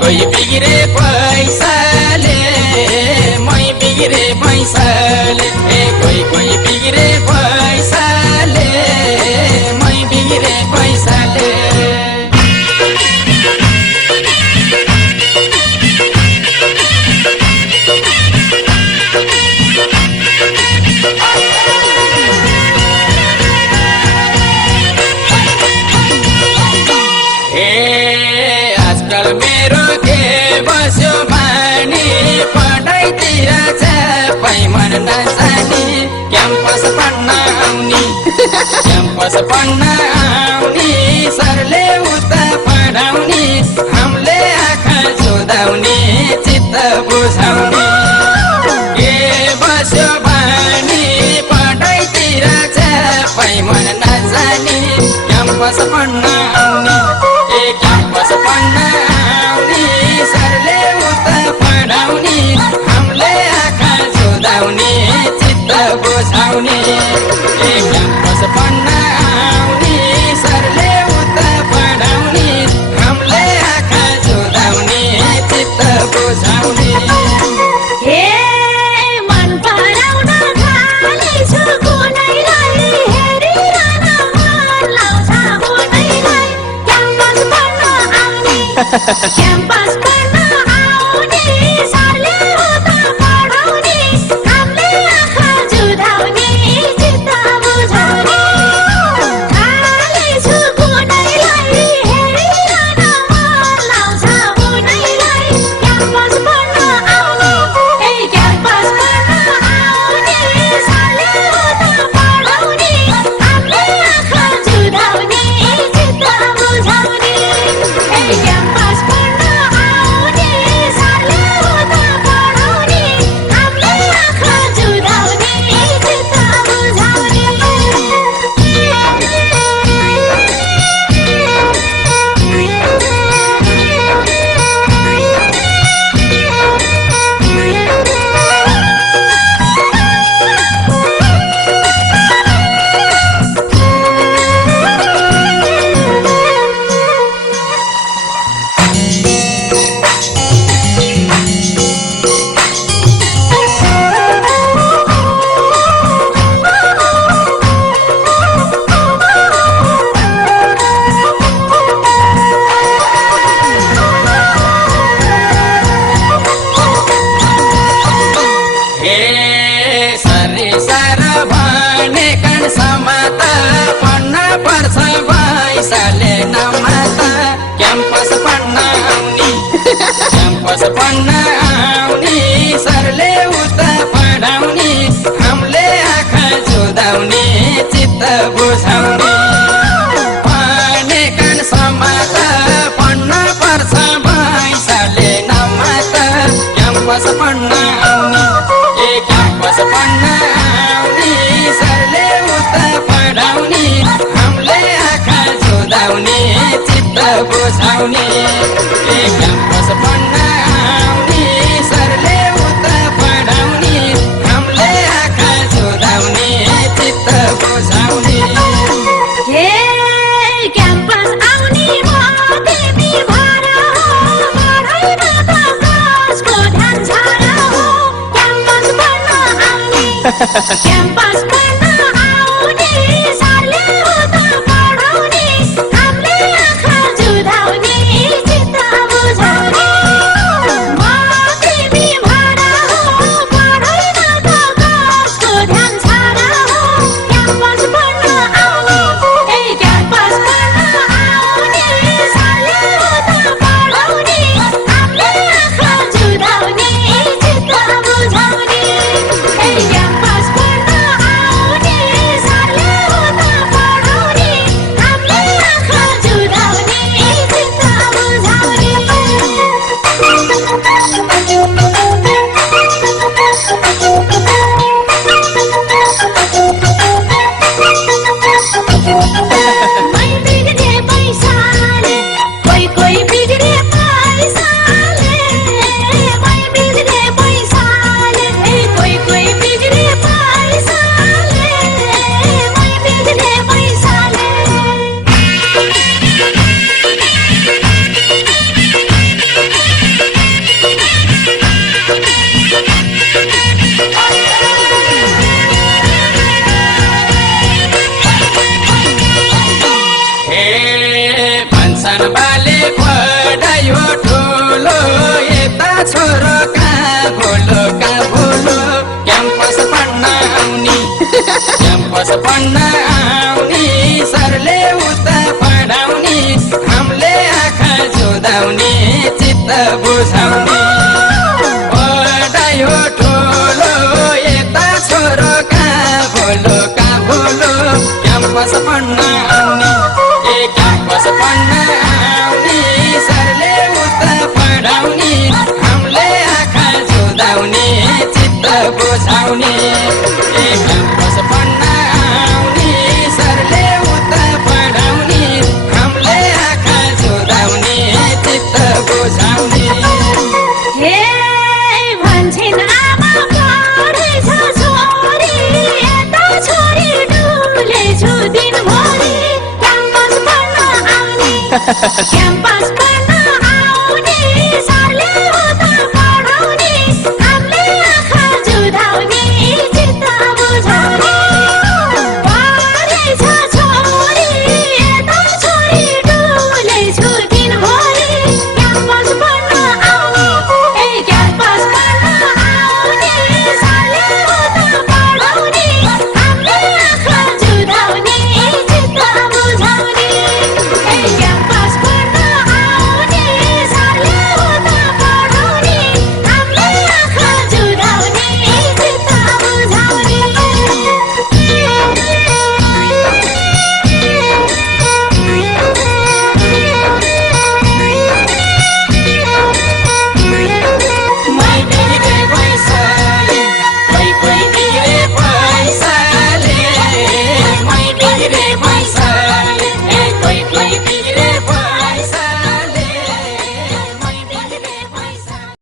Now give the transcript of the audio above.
कोही बिग्रे पैसाले मै बिग्रे पैसाले कोही बिग्रे पैसाले मै बिग्रे पैसाले आजकल मेरो के बस्यो बानी पढाइतिर चापै मन नजानी क्याम्पस पढ्न आउने क्याम्पस पढ्न आउने सरले उता पढाउने हामीले आँखा जोदाउने चित्त बुझाउने के बस्यो बानी पढाइतिर चापै मन नजानी क्याम्पस पढ्न आउने क्याम्पस पढ्न आउने सरले उता पढाउने हामीले आँखा जोदाउने चित्त बुझाउने क्याम्पस पढ्न आउने सरले उता पढाउने हामीले आँखा जोदाउने चित्त बुझाउने क्याम्पस पढ्न आउने सरले उता पढाउने हामीले आँखा जोदाउने चित्त बुझाउने खाली छु कुनैलाई हेरिरहन मन लाउँछ कुनैलाई क्याम्पस पढ्न आउने क्याम्पस पढ्न आउने सरले उता पढाउने हामीले आँखा जोदाउने चित्त बुझाउने क्याम्पस पढ्न आउने सरले उता पढाउने हामीले आँखा जोदाउने चित्त बुझाउने सरी सार भने कान समाता पढ्न पर्छ पैसाले नमाता क्याम्पस पढ्न आउने क्याम्पस पढ्न आउने सरले उता पढाउने हामीले आँखा जोदाउने चित्त बुझाउने भने कान समाता पढ्न पर्छ पैसाले नमाता क्याम्पस पढ्न आउने क्याम्पस पढ्न आउने सरले उता पढाउने हामीले आँखा जोदाउने चित्त बुझाउने क्याम्पस पढ्न आउने सरले उता पढाउने हामीले आँखा जोदाउने चित्त बुझाउने क्याम्पस आउने म तिमी भर हो पढाइमा त कसको ध्यान छ र हो क्याम्पस पढ्न आउने क्याम्पस पढ्न आउने सरले उता पढाउने हामीले आँखा जोदाउने चित्त बुझाउने म तिमी भर हो पढाइमा त कसको ध्यान छ र हो क्याम्पस पढ्न आउने क्याम्पस पढ्न आउने सरले उता पढाउने हामीले आँखा जोदाउने चित्त बुझाउने क्याम्पस पढ्न भन्छन् बाले पढायो ठुलो यता छोरो कहाँ भोलो क्याम्पस पढ्न आउने क्याम्पस पढ्न आउने सरले उता पढाउने हामीले आँखा जुदाउने चित्त बुझाउने पढायो ठुलो यता छोरो कहाँ भोलो क्याम्पस पढ्न आउने क्याम्पस पढ्न आउने सरले उता पढाउने हामीले आँखा जुदाउने चित्त बुझाउने क्याम्पस पढ्न आउने सरले उता पढाउने हामीले आँखा जुदाउने चित्त बुझाउने हे भन्छन् आमा पढेछ छोरी यता छोरी डुलेछु दिनभरि क्याम्पस पढ्न आउने